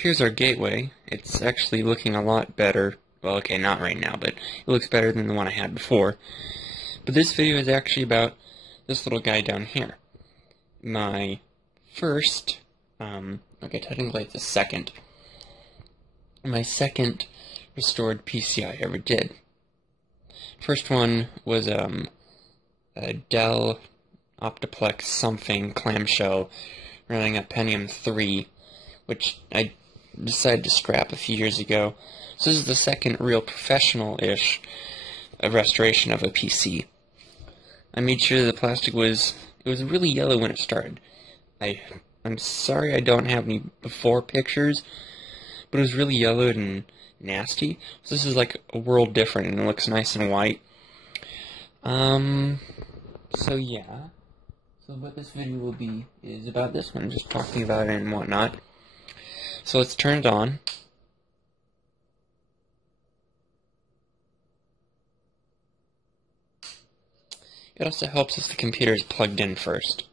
Here's our gateway. It's actually looking a lot better. Well, okay, not right now, but it looks better than the one I had before. But this video is actually about this little guy down here. My first, okay, technically it's the second. My second restored PC I ever did. First one was a Dell Optiplex something clamshell running a Pentium 3, which I decided to scrap a few years ago. So this is the second real professional-ish restoration of a PC. I made sure the plastic was really yellow when it started. I'm sorry I don't have any before pictures, but it was really yellowed and nasty. So this is like a world different, and it looks nice and white. So yeah. So what this video will be is about this one, just talking about it and whatnot. So let's turn it on. It also helps if the computer is plugged in first.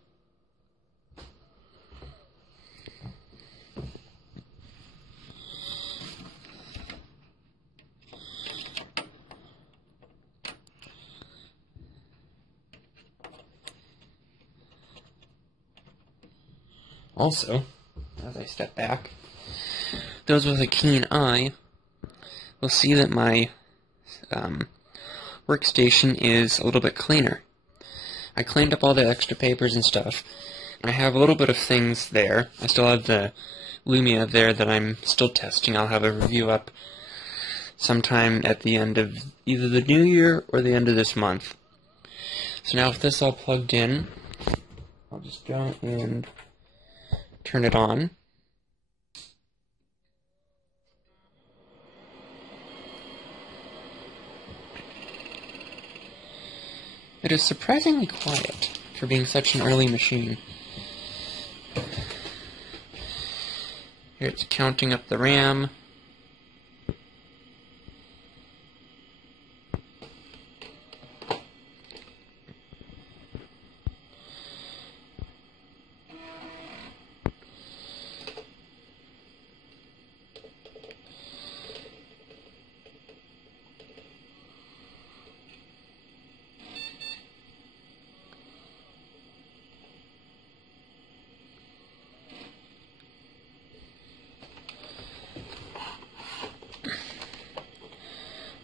Also, as I step back, those with a keen eye will see that my workstation is a little bit cleaner. I cleaned up all the extra papers and stuff. I have a little bit of things there. I still have the Lumia there that I'm still testing. I'll have a review up sometime at the end of either the new year or the end of this month. So now with this all plugged in, I'll just go and turn it on. It is surprisingly quiet for being such an early machine. Here it's counting up the RAM.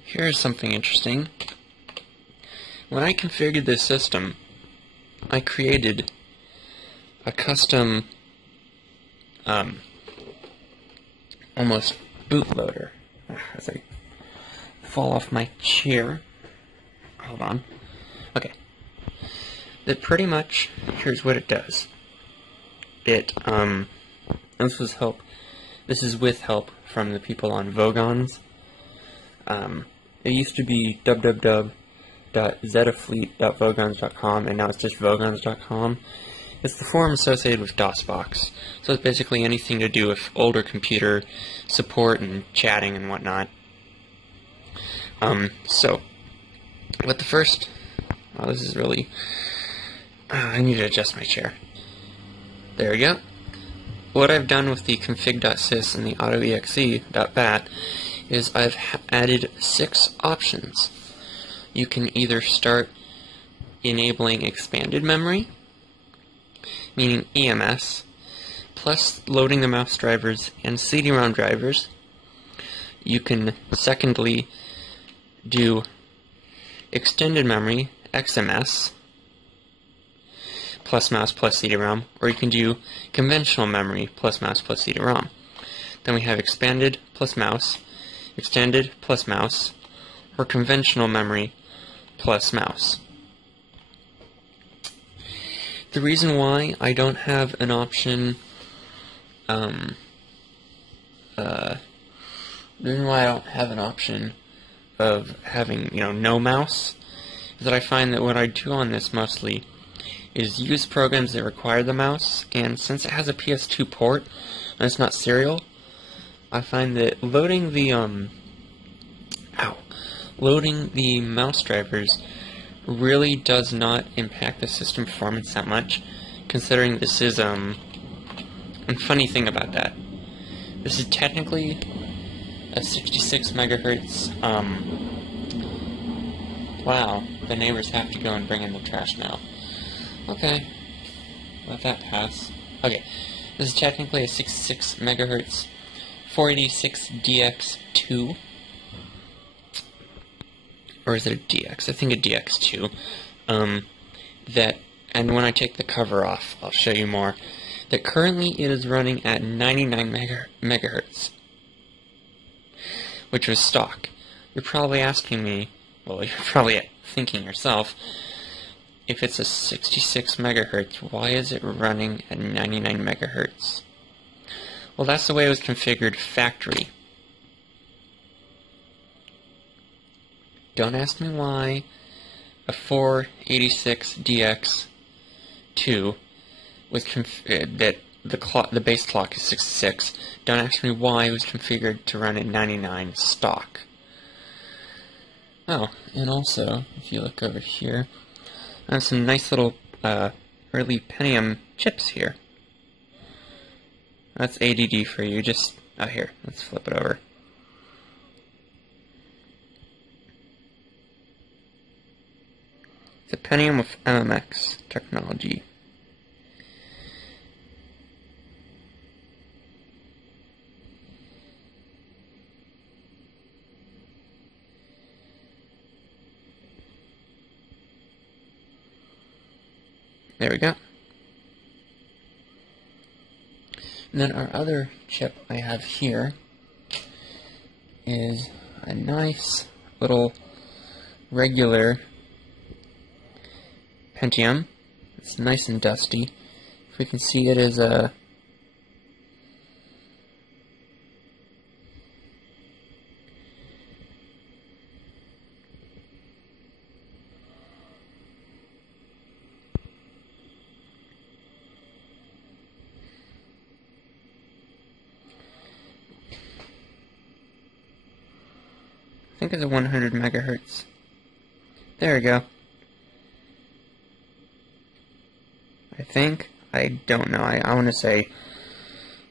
Here's something interesting. When I configured this system, I created a custom, almost bootloader. As I fall off my chair. Hold on. Okay. That pretty much, here's what it does. It, this is with help from the people on Vogons. It used to be www.zetafleet.vogons.com, and now it's just vogons.com. It's the forum associated with DOSBox, so it's basically anything to do with older computer support and chatting and whatnot. So, what the first... Oh, this is really... I need to adjust my chair. There we go. What I've done with the config.sys and the autoexe.bat is I've added 6 options. You can either start enabling expanded memory, meaning EMS, plus loading the mouse drivers and CD-ROM drivers. You can secondly do extended memory, XMS, plus mouse plus CD-ROM, or you can do conventional memory plus mouse plus CD-ROM. Then we have expanded plus mouse, extended plus mouse, or conventional memory plus mouse. The reason why I don't have an option, of having, no mouse, is that I find that what I do on this mostly is use programs that require the mouse, and since it has a PS2 port and it's not serial, I find that loading the mouse drivers really does not impact the system performance that much, considering this is, and funny thing about that, This is technically a 66 megahertz. Wow, the neighbors have to go and bring in the trash now. Okay, let that pass. Okay, this is technically a 66 megahertz 486DX2. Or is it a DX? I think a DX2. And when I take the cover off, I'll show you more. That currently it is running at 99 megahertz, which was stock. You're probably asking me, well, you're probably thinking yourself, if it's a 66 megahertz, why is it running at 99 megahertz? Well, that's the way it was configured factory. Don't ask me why a 486DX2 was that the base clock is 66. Don't ask me why it was configured to run at 99 stock. Oh, and also, if you look over here, I have some nice little early Pentium chips here. That's ADD for you. Just here. Let's flip it over. It's a Pentium with MMX technology. There we go. And then our other chip I have here is a nice little regular Pentium. It's nice and dusty. If we can see, it is a I think it's a 100 megahertz. There we go. I think. I don't know. I want to say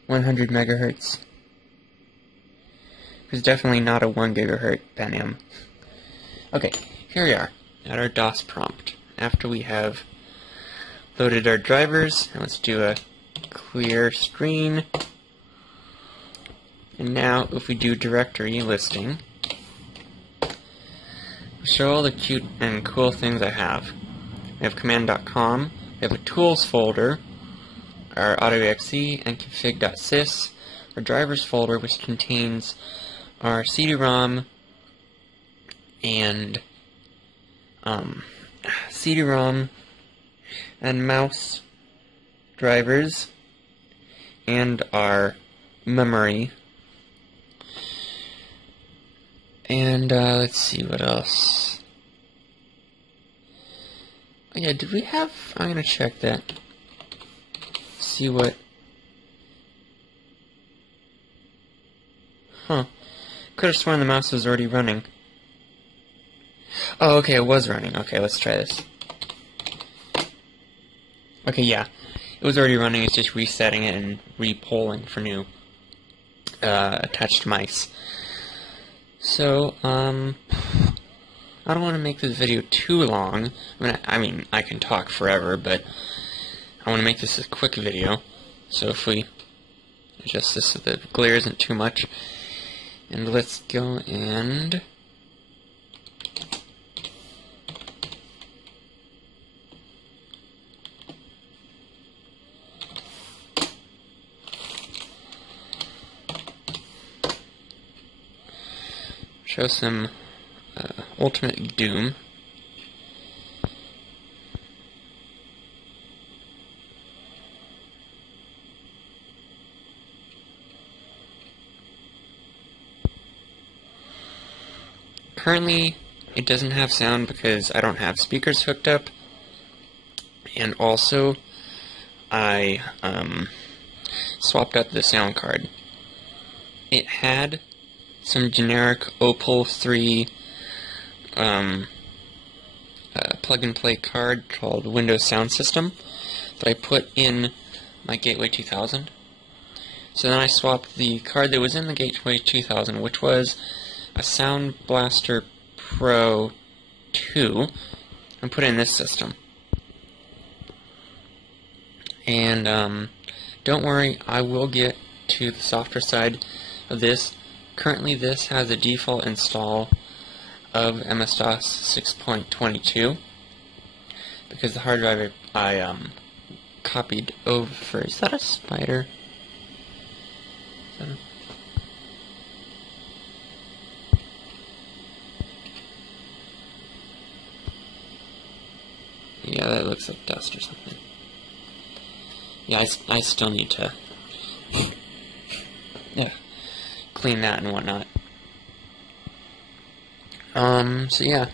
100 megahertz. It's definitely not a 1 gigahertz Pentium. Okay, here we are at our DOS prompt. After we have loaded our drivers, and let's do a clear screen. And now, if we do directory listing, show all the cute and cool things I have. We have command.com, we have a tools folder, our auto.exe and config.sys, our drivers folder, which contains our CD-ROM and mouse drivers, and our memory. And let's see what else. Oh, yeah, did we have? I'm gonna check that. See what. Huh. Could have sworn the mouse was already running. Oh, okay, it was running. Okay, let's try this. Okay, yeah. It was already running, it's just resetting it and re-polling for new attached mice. So, I don't want to make this video too long. I mean, I can talk forever, but I want to make this a quick video. So if we adjust this so the glare isn't too much, and let's go and show some Ultimate Doom. Currently, it doesn't have sound because I don't have speakers hooked up, and also I swapped out the sound card. It had some generic Opal 3 plug-and-play card called Windows Sound System that I put in my Gateway 2000. So then I swapped the card that was in the Gateway 2000, which was a Sound Blaster Pro 2, and put it in this system. And don't worry, I will get to the softer side of this. Currently this has a default install of MS-DOS 6.22 because the hard drive I copied over. Is that a spider? Yeah, that looks like dust or something. Yeah, I still need to yeah, clean that and whatnot. So yeah,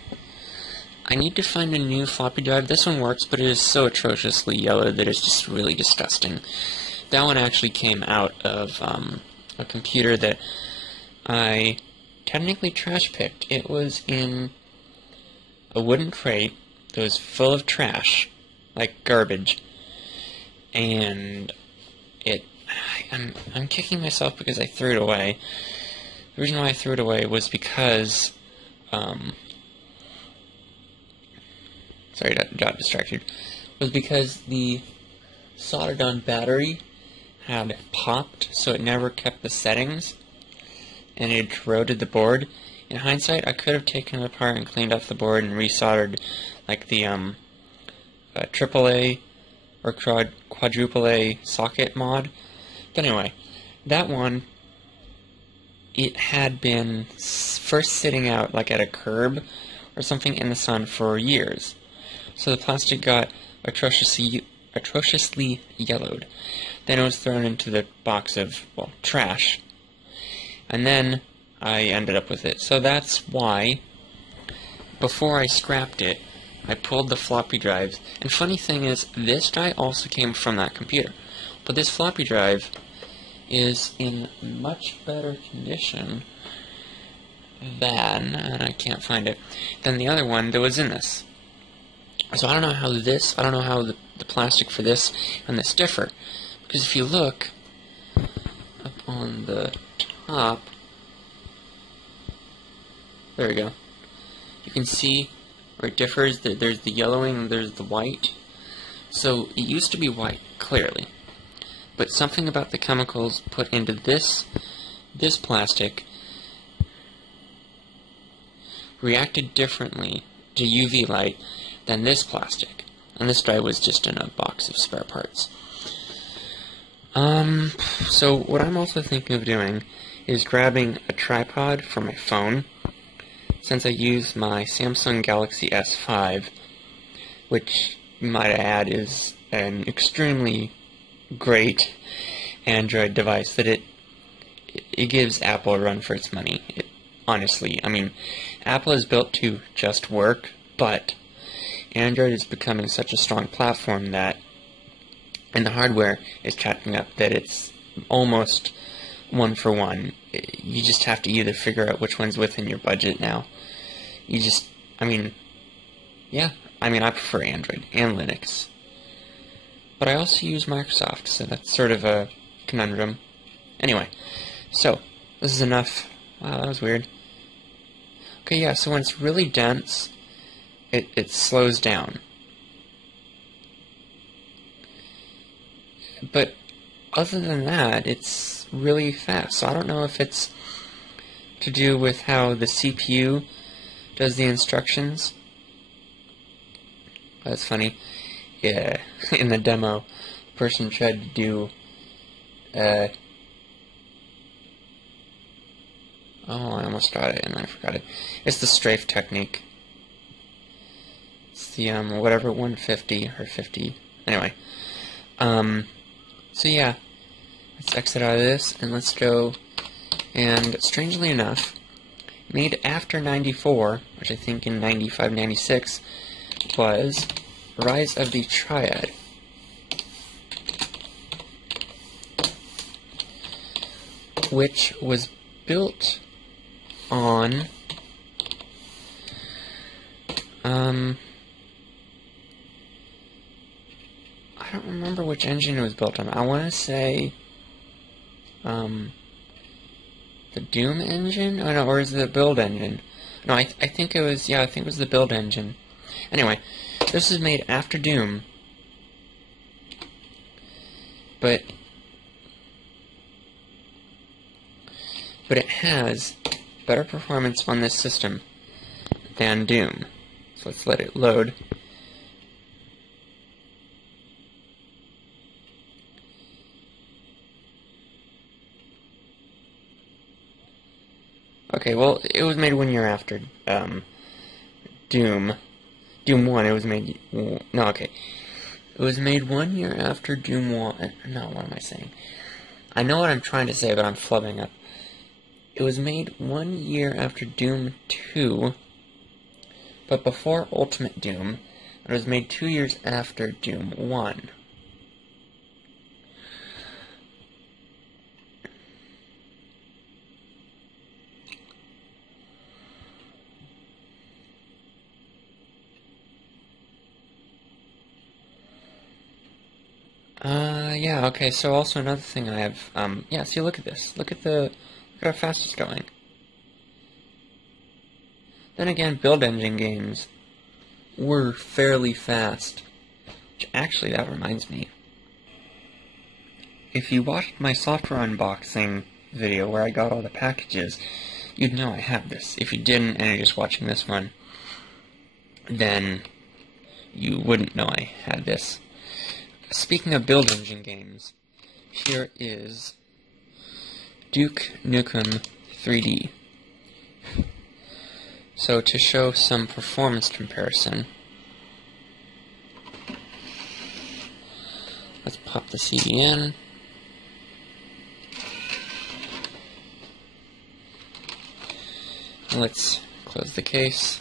I need to find a new floppy drive. This one works, but it is so atrociously yellow that it's just really disgusting. That one actually came out of a computer that I technically trash picked. It was in a wooden crate that was full of trash, like garbage, and I'm kicking myself because I threw it away. The reason why I threw it away was because sorry, got distracted. Was because the soldered on battery had popped, so it never kept the settings, and it corroded the board. In hindsight, I could have taken it apart and cleaned off the board and resoldered, like the AAA or quadruple A socket mod. But anyway, that one, it had been first sitting out like at a curb or something in the sun for years. So the plastic got atrociously yellowed. Then it was thrown into the box of, well, trash. And then I ended up with it. So that's why, before I scrapped it, I pulled the floppy drives. And funny thing is, this guy also came from that computer. But this floppy drive is in much better condition than, and I can't find it, than the other one that was in this. So I don't know how the plastic for this and this differ. Because if you look up on the top, there we go, you can see where it differs. There's the yellowing and there's the white. So it used to be white, clearly. But something about the chemicals put into this plastic reacted differently to UV light than this plastic. And this drive was just in a box of spare parts. So what I'm also thinking of doing is grabbing a tripod for my phone, since I use my Samsung Galaxy S5, which, might I add, is an extremely great Android device that it gives Apple a run for its money. Honestly, I mean, Apple is built to just work, but Android is becoming such a strong platform that, and the hardware is catching up, that it's almost one for one. You just have to either figure out which one's within your budget now. I prefer Android and Linux. But I also use Microsoft, so that's sort of a conundrum. Anyway, so, this is enough. Wow, that was weird. Okay, yeah, so when it's really dense, it slows down. But other than that, it's really fast. So I don't know if it's to do with how the CPU does the instructions. That's funny. Yeah, in the demo, the person tried to do oh, I almost got it and I forgot it. It's the strafe technique. It's the whatever 150 or 50. Anyway, so yeah, let's exit out of this and let's go. And strangely enough, made after 94, which I think in 95, 96, was Rise of the Triad. Which was built on I don't remember which engine it was built on. I want to say the Doom engine? Oh no, or is it the build engine? No, I think it was, yeah, I think it was the build engine. Anyway, this is made after Doom, but it has better performance on this system than Doom. So let's let it load. Okay, well, it was made 1 year after Doom 1. It was made, no, okay. It was made 1 year after Doom 1. No, what am I saying? I know what I'm trying to say, but I'm flubbing up. It was made 1 year after Doom 2, but before Ultimate Doom. It was made 2 years after Doom 1. Yeah, okay, so also another thing I have, yeah, see, look at this. Look at how fast it's going. Then again, build engine games were fairly fast. Which, actually, that reminds me. If you watched my software unboxing video where I got all the packages, you'd know I have this. If you didn't, and you're just watching this one, then you wouldn't know I had this. Speaking of build engine games, here is Duke Nukem 3D. So to show some performance comparison, let's pop the CD in. Let's close the case.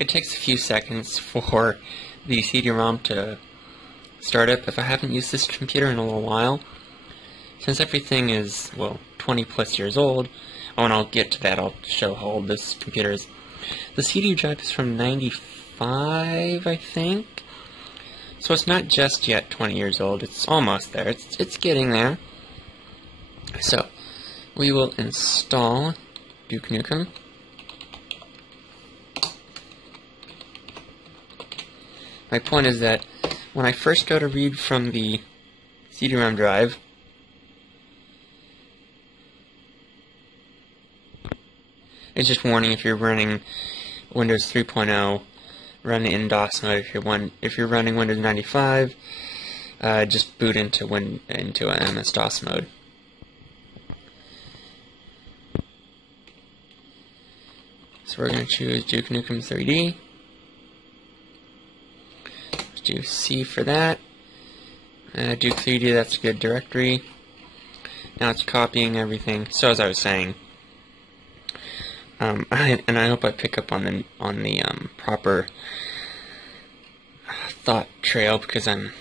It takes a few seconds for the CD-ROM to start up. If I haven't used this computer in a little while, since everything is, well, 20 plus years old, oh, and I'll get to that, I'll show how old this computer is. The CD drive is from 95, I think, so it's not just yet 20 years old, it's almost there, it's getting there. So, we will install Duke Nukem. My point is that when I first go to read from the CD-ROM drive, it's just warning if you're running Windows 3.0, run it in DOS mode. If you're running Windows 95, just boot into MS-DOS mode. So we're going to choose Duke Nukem 3D. Do C for that. Duke 3D, that's a good directory. Now it's copying everything. So as I was saying, and I hope I pick up on the proper thought trail because I'm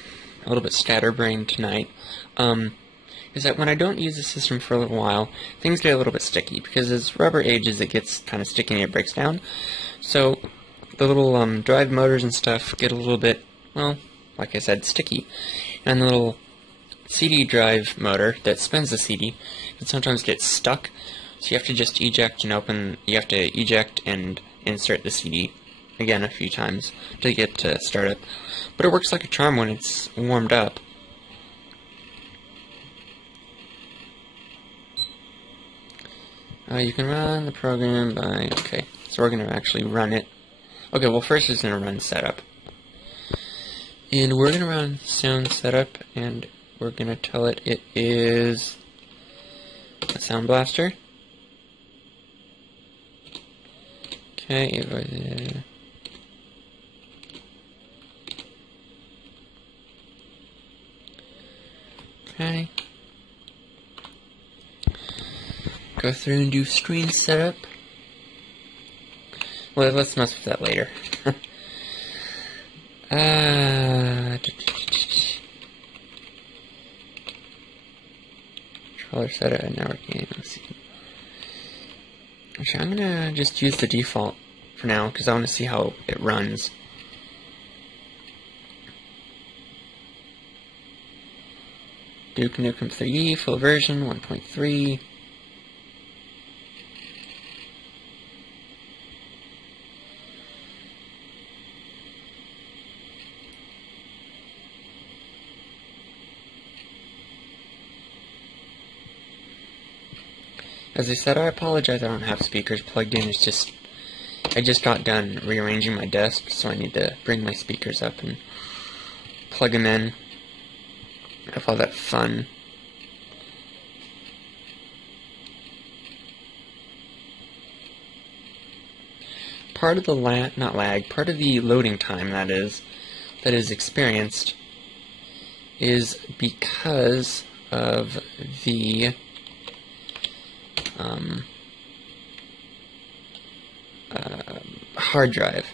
a little bit scatterbrained tonight. Is that when I don't use the system for a little while, things get a little bit sticky because as rubber ages, it gets kind of sticky and it breaks down. So the little drive motors and stuff get a little bit, well, like I said, sticky. And the little CD drive motor that spins the CD can sometimes get stuck, so you have to just eject and eject and insert the CD again a few times to get to start up. But it works like a charm when it's warmed up. You can run the program by, okay, so we're going to actually run it. Okay, well first it's going to run setup. And we're going to run sound setup, and we're going to tell it is a Sound Blaster. Okay, okay. Go through and do screen setup. Well, let's mess with that later. Controller setup and network game. Let's see. Actually, I'm gonna just use the default for now because I want to see how it runs. Duke Nukem 3D full version 1.3. As I said, I apologize I don't have speakers plugged in. It's just, I just got done rearranging my desk, so I need to bring my speakers up and plug them in. Have all that fun. Part of the part of the loading time that is experienced is because of the hard drive.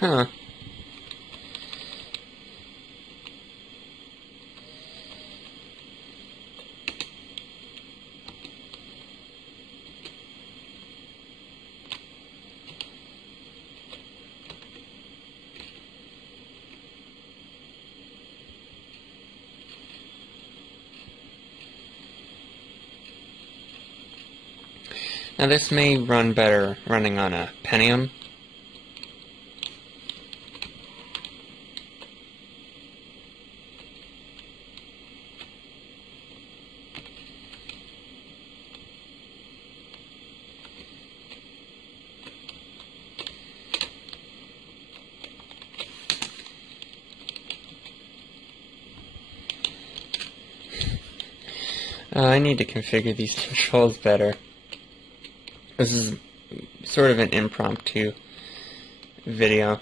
Huh. Now this may run better running on a Pentium. I need to configure these controls better. This is sort of an impromptu video.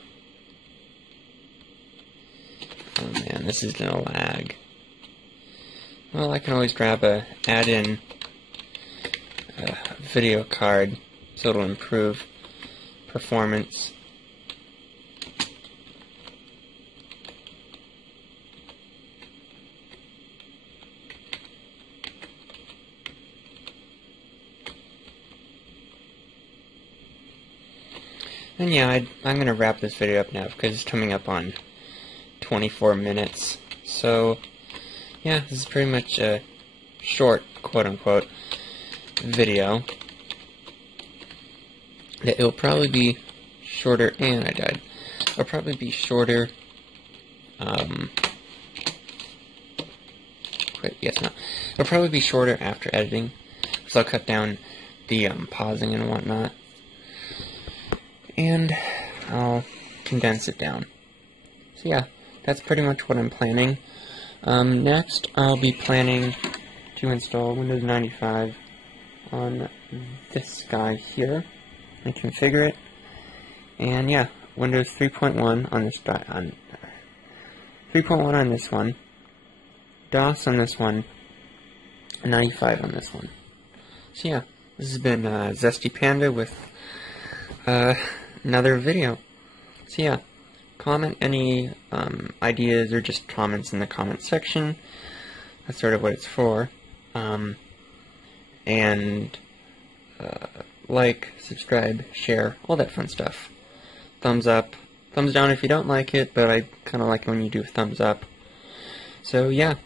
Oh man, this is gonna lag. Well, I can always grab a add-in video card, so it'll improve performance. And yeah, I'm going to wrap this video up now because it's coming up on 24 minutes. So, yeah, this is pretty much a short, quote-unquote, video. It'll probably be shorter, and I died. It'll probably be shorter, It'll probably be shorter after editing, so I'll cut down the pausing and whatnot. And I'll condense it down. So yeah, that's pretty much what I'm planning. Next, I'll be planning to install Windows 95 on this guy here and configure it. And yeah, Windows 3.1 on this 3.1 on this one, DOS on this one, and 95 on this one. So yeah, this has been Zesty Panda with another video. So yeah, comment any ideas or just comments in the comment section. That's sort of what it's for. Like, subscribe, share, all that fun stuff. Thumbs up, thumbs down if you don't like it, but I kind of like it when you do a thumbs up. So yeah,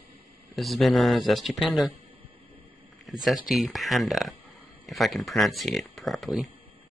this has been Zesty Panda. Zesty Panda, if I can pronounce it properly.